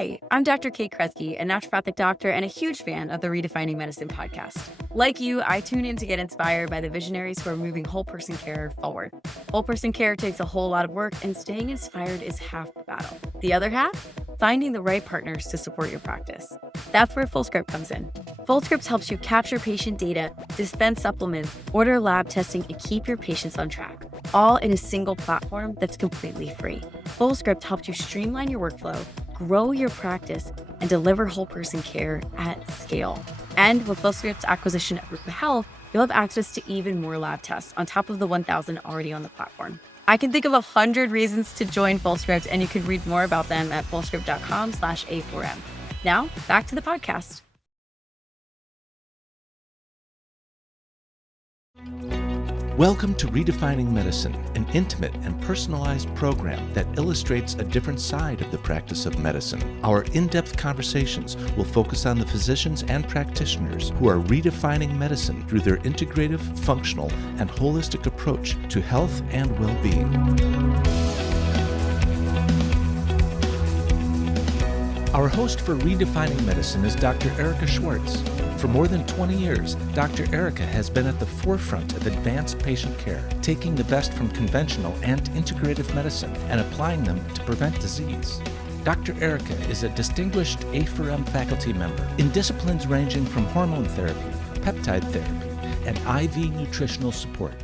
Hi, I'm Dr. Kate Kresge, a naturopathic doctor and a huge fan of the Redefining Medicine podcast. Like you, I tune in to get inspired by the visionaries who are moving whole person care forward. Whole person care takes a whole lot of work, and staying inspired is half the battle. The other half? Finding the right partners to support your practice. That's where FullScript comes in. FullScript helps you capture patient data, dispense supplements, order lab testing, and keep your patients on track, all in a single platform that's completely free. FullScript helps you streamline your workflow, grow your practice, and deliver whole person care at scale. And with FullScript's acquisition of Rupa Health, you'll have access to even more lab tests on top of the 1,000 already on the platform. I can think of 100 reasons to join FullScript, and you can read more about them at fullscript.com/A4M. Now, back to the podcast. Welcome to Redefining Medicine, an intimate and personalized program that illustrates a different side of the practice of medicine. Our in-depth conversations will focus on the physicians and practitioners who are redefining medicine through their integrative, functional, and holistic approach to health and well-being. Our host for Redefining Medicine is Dr. Erica Schwartz. For more than 20 years, Dr. Erica has been at the forefront of advanced patient care, taking the best from conventional and integrative medicine and applying them to prevent disease. Dr. Erica is a distinguished A4M faculty member in disciplines ranging from hormone therapy, peptide therapy, and IV nutritional support.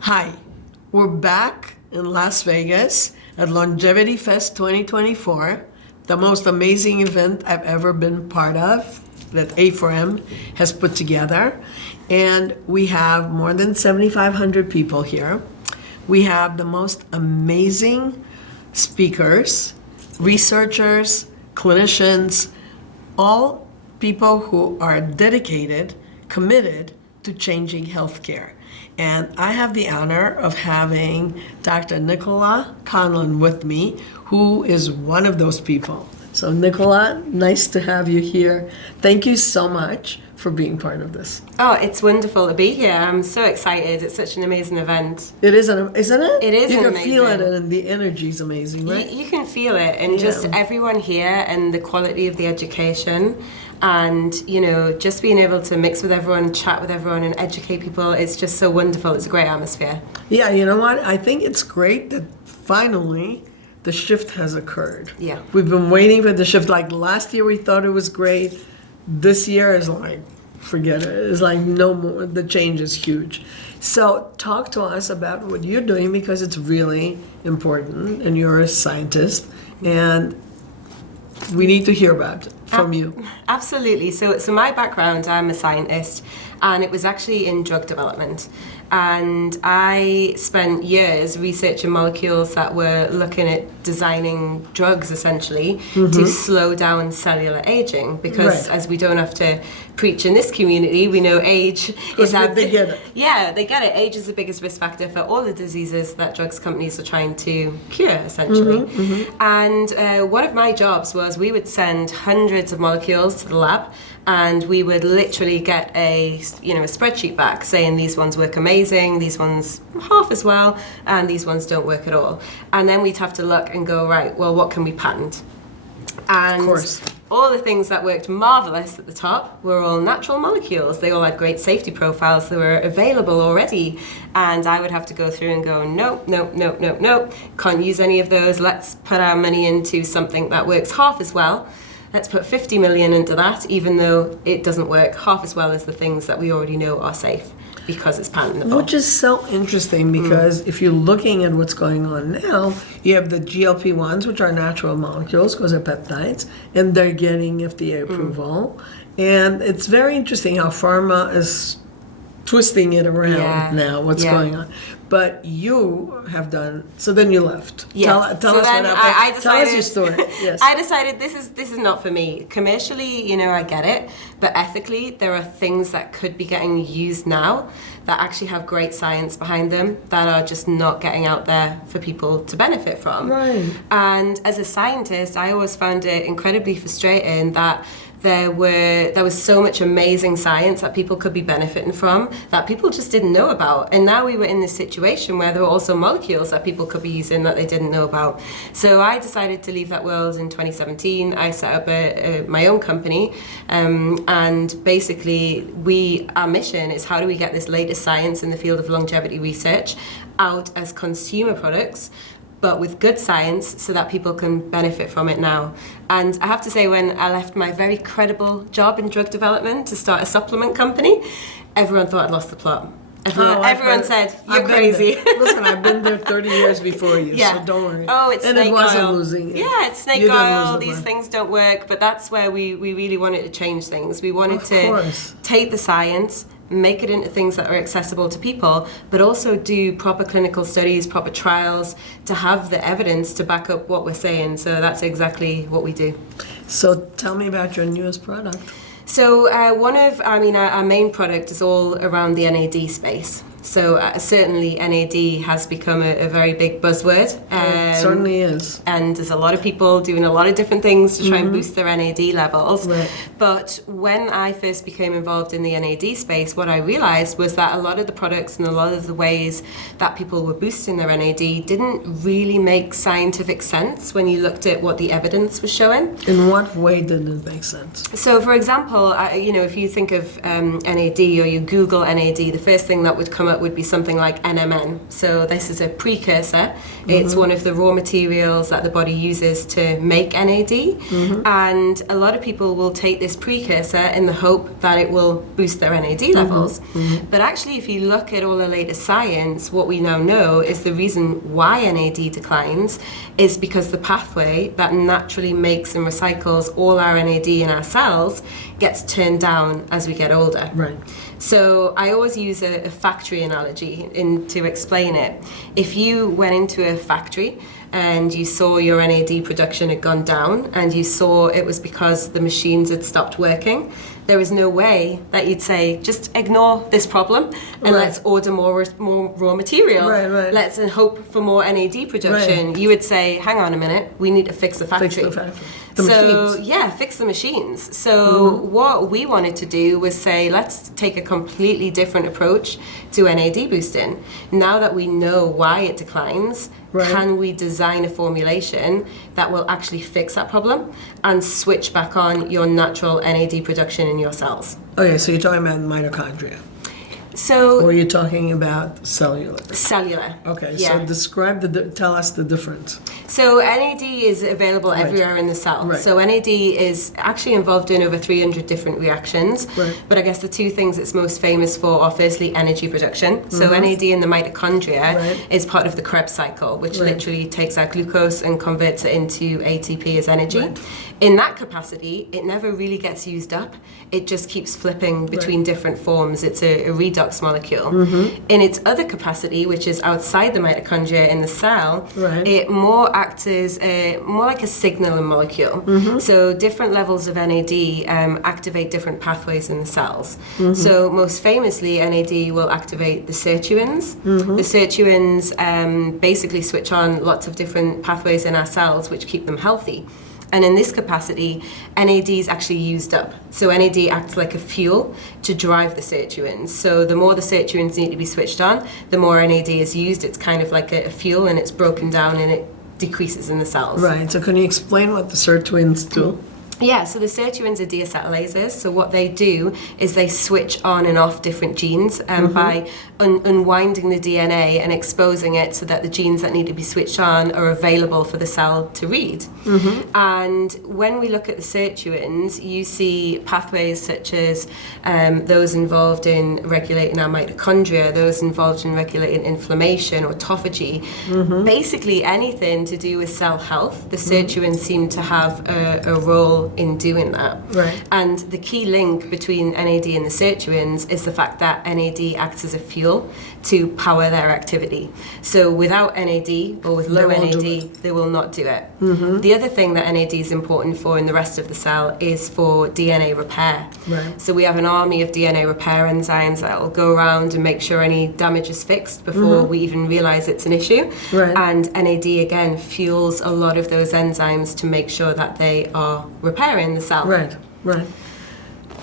Hi, we're back in Las Vegas at Longevity Fest 2024, the most amazing event I've ever been part of that A4M has put together. And we have more than 7,500 people here. We have the most amazing speakers, researchers, clinicians, all people who are dedicated, committed to changing healthcare. And I have the honor of having Dr. Nichola Conlon with me, who is one of those people. So Nichola, nice to have you here. Thank you so much for being part of this. Oh, it's wonderful to be here. I'm so excited. It's such an amazing event. It is, isn't it? It is You can amazing. feel it, and the energy is amazing, right? You can feel it, and just everyone here, and the quality of the education, and just being able to mix with everyone, chat with everyone, and educate people. It's just so wonderful. It's a great atmosphere. Yeah, you know what? I think it's great that finally the shift has occurred. Yeah. We've been waiting for the shift. Like last year we thought it was great. This year is like, forget it. It's like no more. The change is huge. So talk to us about what you're doing, because it's really important, and you're a scientist, and we need to hear about it from you. Absolutely. So my background, I'm a scientist, and it was actually in drug development. And I spent years researching molecules that were looking at designing drugs, essentially, to slow down cellular aging. Because as we don't have to preach in this community, we know age is they get it. Yeah, they get it. Age is the biggest risk factor for all the diseases that drugs companies are trying to cure, essentially. And one of my jobs was we would send hundreds of molecules to the lab, and we would literally get a spreadsheet back saying these ones work amazing, these ones half as well, and these ones don't work at all. And then we'd have to look and go, right, well, what can we patent? And of course, all the things that worked marvelous at the top were all natural molecules. They all had great safety profiles. They were available already. And I would have to go through and go, nope, can't use any of those. Let's put our money into something that works half as well. Let's put 50 million into that, even though it doesn't work half as well as the things that we already know are safe, because it's patentable. Which is so interesting, because if you're looking at what's going on now, you have the GLP-1s, which are natural molecules because they're peptides, and they're getting FDA approval. And it's very interesting how pharma is twisting it around now, what's going on. But you have done, so then you left. Yeah. Tell us what happened. Tell us your story. Yes. I decided this is not for me. Commercially, I get it, but ethically, there are things that could be getting used now that actually have great science behind them that are just not getting out there for people to benefit from. Right. And as a scientist, I always found it incredibly frustrating that there was so much amazing science that people could be benefiting from that people just didn't know about. And now we were in this situation where there were also molecules that people could be using that they didn't know about. So I decided to leave that world in 2017. I set up my own company, and basically our mission is how do we get this latest science in the field of longevity research out as consumer products, but with good science so that people can benefit from it now. And I have to say, when I left my very credible job in drug development to start a supplement company, everyone thought I'd lost the plot. Everyone said, you're crazy. Listen, I've been there 30 years before you, so don't worry. Oh, it's and snake it wasn't oil. Losing it. Yeah, it's snake oil. These things don't work. But that's where we really wanted to change things. We wanted to take the science, make it into things that are accessible to people, but also do proper clinical studies, proper trials, to have the evidence to back up what we're saying. So that's exactly what we do. So tell me about your newest product. So our main product is all around the NAD space. So certainly NAD has become a very big buzzword. It certainly is. And there's a lot of people doing a lot of different things to try and boost their NAD levels. Right. But when I first became involved in the NAD space, what I realized was that a lot of the products and a lot of the ways that people were boosting their NAD didn't really make scientific sense when you looked at what the evidence was showing. In what way did it make sense? So, for example, if you think of NAD or you Google NAD, the first thing that would come up would be something like NMN. So this is a precursor. It's one of the raw materials that the body uses to make NAD. And a lot of people will take this precursor in the hope that it will boost their NAD levels. But actually, if you look at all the latest science, what we now know is the reason why NAD declines is because the pathway that naturally makes and recycles all our NAD in our cells gets turned down as we get older. Right. So I always use a factory analogy to explain it. If you went into a factory and you saw your NAD production had gone down and you saw it was because the machines had stopped working, there is no way that you'd say, just ignore this problem and let's order more raw material. Let's hope for more NAD production. You would say, hang on a minute, we need to fix the factory. Fix the factory. The machines. Fix the machines. So what we wanted to do was say, let's take a completely different approach to NAD boosting. Now that we know why it declines, can we design a formulation that will actually fix that problem and switch back on your natural NAD production in your cells? Okay, so you're talking about mitochondria. So, or you're talking about cellular. Cellular. Okay, yeah. so tell us the difference. So NAD is available everywhere in the cell. Right. So NAD is actually involved in over 300 different reactions. Right. But I guess the two things it's most famous for are firstly energy production. So NAD in the mitochondria is part of the Krebs cycle, which literally takes our glucose and converts it into ATP as energy. Right. In that capacity, it never really gets used up. It just keeps flipping between different forms. It's a redox molecule. In its other capacity, which is outside the mitochondria in the cell, it more acts as more like a signaling molecule. So different levels of NAD activate different pathways in the cells. So most famously, NAD will activate the sirtuins. The sirtuins basically switch on lots of different pathways in our cells, which keep them healthy. And in this capacity, NAD is actually used up. So NAD acts like a fuel to drive the sirtuins. So the more the sirtuins need to be switched on, the more NAD is used. It's kind of like a fuel, and it's broken down and it decreases in the cells. Right, so can you explain what the sirtuins do? Yeah, so the sirtuins are deacetylases. So what they do is they switch on and off different genes by unwinding the DNA and exposing it so that the genes that need to be switched on are available for the cell to read. And when we look at the sirtuins, you see pathways such as those involved in regulating our mitochondria, those involved in regulating inflammation, autophagy, basically anything to do with cell health. The sirtuins seem to have a role in doing that. Right. And the key link between NAD and the sirtuins is the fact that NAD acts as a fuel to power their activity. So without NAD or with low NAD, they will not do it. The other thing that NAD is important for in the rest of the cell is for DNA repair. Right. So we have an army of DNA repair enzymes that will go around and make sure any damage is fixed before we even realize it's an issue. Right. And NAD again fuels a lot of those enzymes to make sure that they are repairing the cell. Right. Right.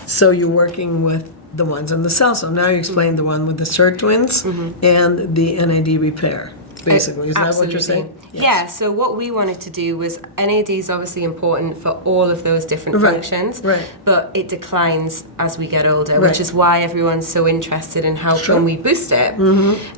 So you're working with the ones in the cell. So now you explain the one with the sirtuins and the NAD repair, basically. Is that what you're saying? Yes. Yeah, so what we wanted to do was, NAD is obviously important for all of those different functions, but it declines as we get older, which is why everyone's so interested in how can we boost it.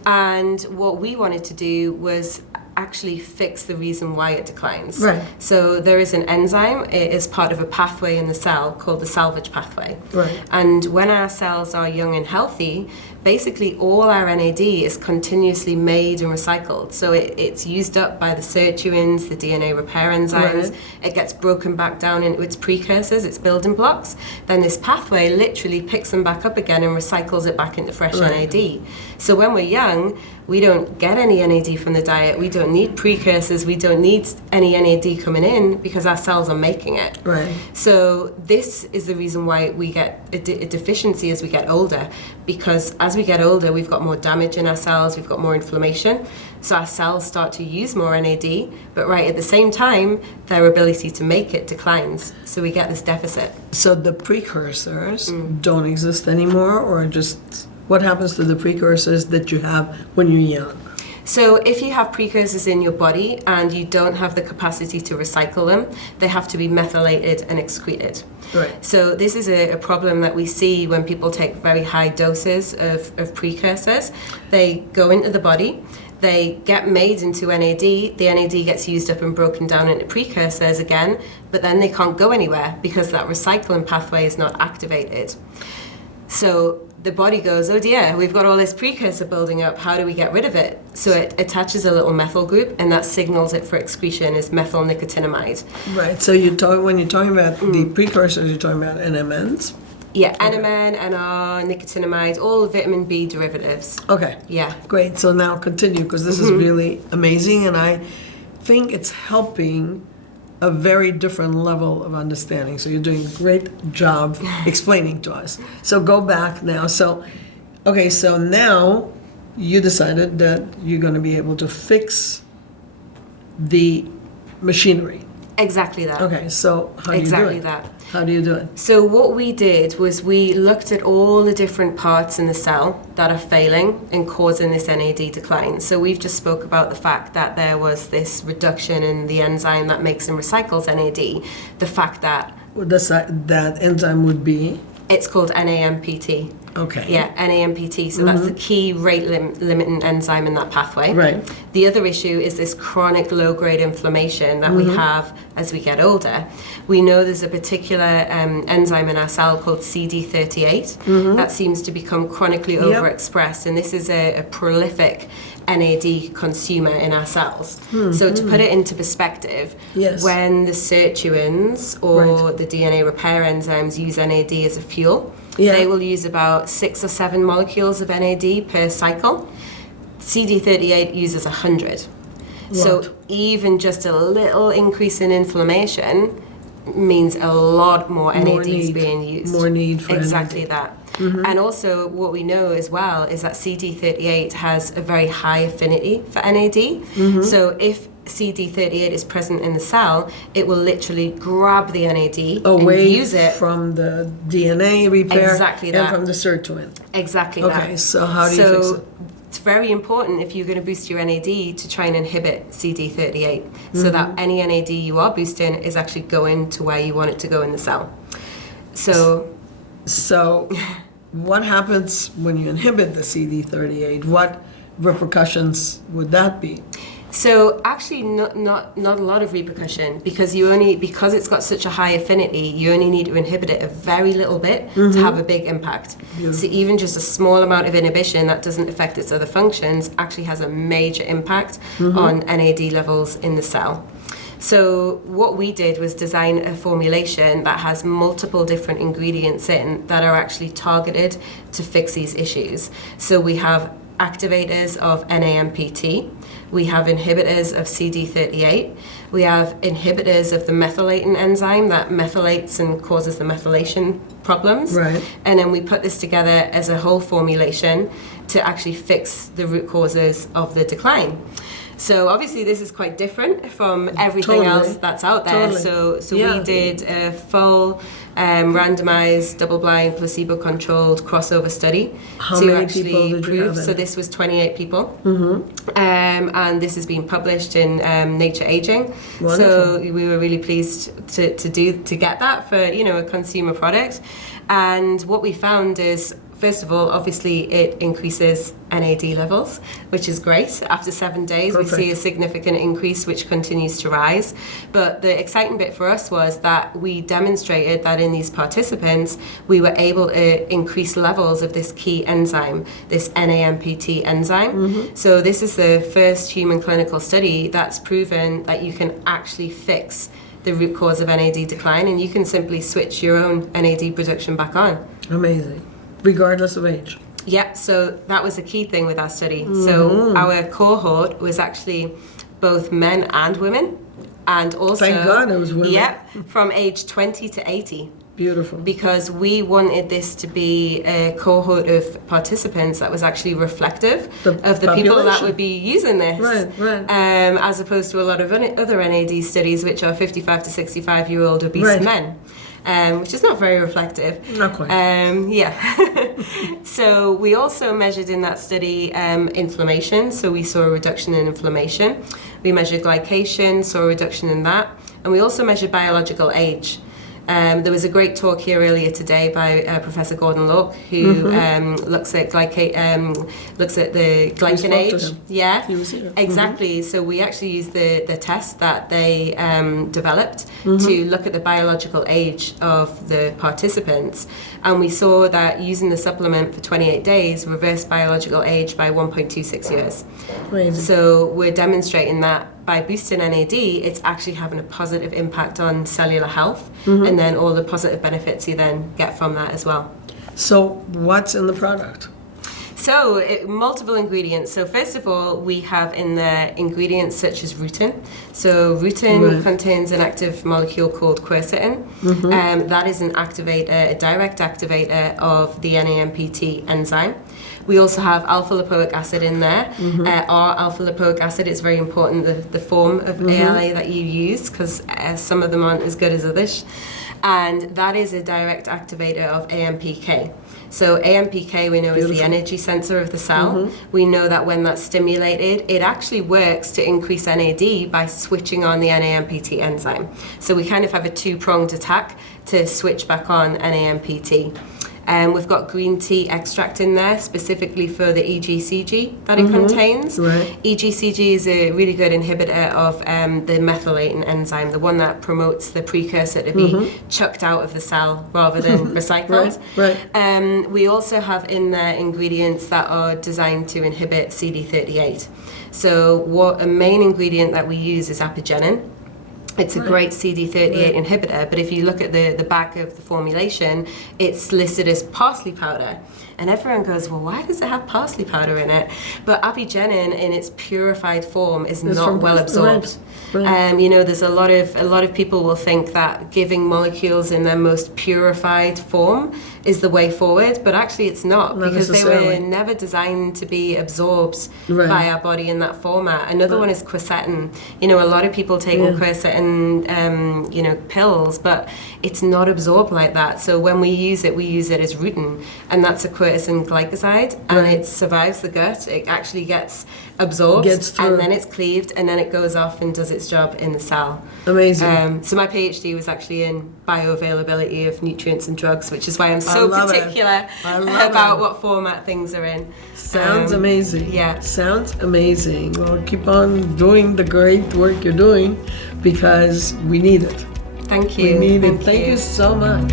And what we wanted to do was actually fix the reason why it declines. Right. So there is an enzyme, it is part of a pathway in the cell called the salvage pathway. Right. And when our cells are young and healthy, basically all our NAD is continuously made and recycled. So it's used up by the sirtuins, the DNA repair enzymes, it gets broken back down into its precursors, its building blocks. Then this pathway literally picks them back up again and recycles it back into fresh NAD. So when we're young, we don't get any NAD from the diet, we don't need precursors, we don't need any NAD coming in because our cells are making it. Right. So this is the reason why we get a deficiency as we get older, because as we get older, we've got more damage in our cells, we've got more inflammation, so our cells start to use more NAD, but right at the same time, their ability to make it declines, so we get this deficit. So the precursors don't exist anymore, or just what happens to the precursors that you have when you're young? So if you have precursors in your body and you don't have the capacity to recycle them, they have to be methylated and excreted. Right. So this is a problem that we see when people take very high doses of precursors. They go into the body, they get made into NAD, the NAD gets used up and broken down into precursors again, but then they can't go anywhere because that recycling pathway is not activated. So the body goes, oh dear, we've got all this precursor building up, how do we get rid of it? So it attaches a little methyl group, and that signals it for excretion as methyl nicotinamide. Right, so when you're talking about the precursors, you're talking about NMNs? Yeah, NMN, NR, nicotinamide, all vitamin B derivatives. Okay. Yeah. Great, so now continue, because this is really amazing, and I think it's helping a very different level of understanding. So you're doing a great job explaining to us. So go back now. So now you decided that you're going to be able to fix the machinery. Exactly that. Okay, so how do you do it? Exactly that. How do you do it? So what we did was we looked at all the different parts in the cell that are failing and causing this NAD decline. So we've just spoke about the fact that there was this reduction in the enzyme that makes and recycles NAD. The fact that That enzyme would be? it's called NAMPT. Okay. Yeah, NAMPT. So that's the key rate limiting enzyme in that pathway. Right. The other issue is this chronic low-grade inflammation that we have as we get older. We know there's a particular enzyme in our cell called CD38 that seems to become chronically overexpressed, and this is a prolific NAD consumer in our cells. So to put it into perspective, when the sirtuins or the DNA repair enzymes use NAD as a fuel, they will use about 6 or 7 molecules of NAD per cycle. CD38 uses 100. So even just a little increase in inflammation means a lot more NAD is being used. More need for exactly NAD. that. And also what we know as well is that CD38 has a very high affinity for NAD. So if CD38 is present in the cell, it will literally grab the NAD away and use it from the DNA repair Exactly and that. from the sirtuin. Exactly that. Okay, so how do you fix it? It's very important if you're going to boost your NAD to try and inhibit CD38 so that any NAD you are boosting is actually going to where you want it to go in the cell. So what happens when you inhibit the CD38? What repercussions would that be? So actually not a lot of repercussion because because it's got such a high affinity, you only need to inhibit it a very little bit to have a big impact. So even just a small amount of inhibition that doesn't affect its other functions actually has a major impact on NAD levels in the cell. So what we did was design a formulation that has multiple different ingredients in that are actually targeted to fix these issues. So we have activators of NAMPT, we have inhibitors of CD38, we have inhibitors of the methylating enzyme that methylates and causes the methylation problems. Right. And then we put this together as a whole formulation to actually fix the root causes of the decline. So obviously this is quite different from everything else that's out there. So we did a full randomized, double-blind, placebo-controlled crossover study to actually prove. So this was 28 people, and this has been published in Nature Aging. Wonderful. So we were really pleased to get that for a consumer product. And what we found is, first of all, obviously it increases NAD levels, which is great. After 7 days, we see a significant increase, which continues to rise. But the exciting bit for us was that we demonstrated that in these participants, we were able to increase levels of this key enzyme, this NAMPT enzyme. So this is the first human clinical study that's proven that you can actually fix the root cause of NAD decline, and you can simply switch your own NAD production back on. Amazing. Regardless of age. Yeah, so that was a key thing with our study. So our cohort was actually both men and women, and also, thank God it was women. Yeah, from age 20 to 80. Beautiful. Because we wanted this to be a cohort of participants that was actually reflective of the people that would be using this. Right. As opposed to a lot of other NAD studies, which are 55 to 65-year-old obese men. Which is not very reflective. Not quite. So we also measured in that study inflammation. So we saw a reduction in inflammation. We measured glycation, saw a reduction in that. And we also measured biological age. There was a great talk here earlier today by Professor Gordon Locke, who looks at the glycan age. Yeah, he was here. Exactly. So we actually used the test that they developed to look at the biological age of the participants, and we saw that using the supplement for 28 days reversed biological age by 1.26 years. Amazing. So we're demonstrating that by boosting NAD, it's actually having a positive impact on cellular health, and then all the positive benefits you then get from that as well. So what's in the product? So multiple ingredients. So first of all, we have in there ingredients such as rutin. So rutin contains an active molecule called quercetin. That is an activator, a direct activator of the NAMPT enzyme. We also have alpha lipoic acid in there. Our alpha lipoic acid is very important, the form of ALA that you use, because some of them aren't as good as others. And that is a direct activator of AMPK. So AMPK we know is the energy sensor of the cell. We know that when that's stimulated, it actually works to increase NAD by switching on the NAMPT enzyme. So we kind of have a two-pronged attack to switch back on NAMPT. We've got green tea extract in there specifically for the EGCG that it contains. EGCG is a really good inhibitor of the methylating enzyme, the one that promotes the precursor to be chucked out of the cell rather than recycled. We also have in there ingredients that are designed to inhibit CD38. So a main ingredient that we use is apigenin. It's a great CD38 inhibitor, but if you look at the back of the formulation, it's listed as parsley powder. And everyone goes, well, why does it have parsley powder in it? But apigenin in its purified form is not well absorbed. There's a lot of people will think that giving molecules in their most purified form is the way forward, but actually it's not, because they were never designed to be absorbed by our body in that format. Another one is quercetin. A lot of people take quercetin, pills, but it's not absorbed like that. So when we use it as rutin, and that's a quercetin glycoside, and it survives the gut. It actually gets absorbed, and then it's cleaved, and then it goes off and does its job in the cell. Amazing. So my PhD was actually in bioavailability of nutrients and drugs, which is why I'm so particular about what format things are in. Sounds amazing. Yeah. Sounds amazing. Well, keep on doing the great work you're doing, because we need it. Thank you. We need it. Thank you so much.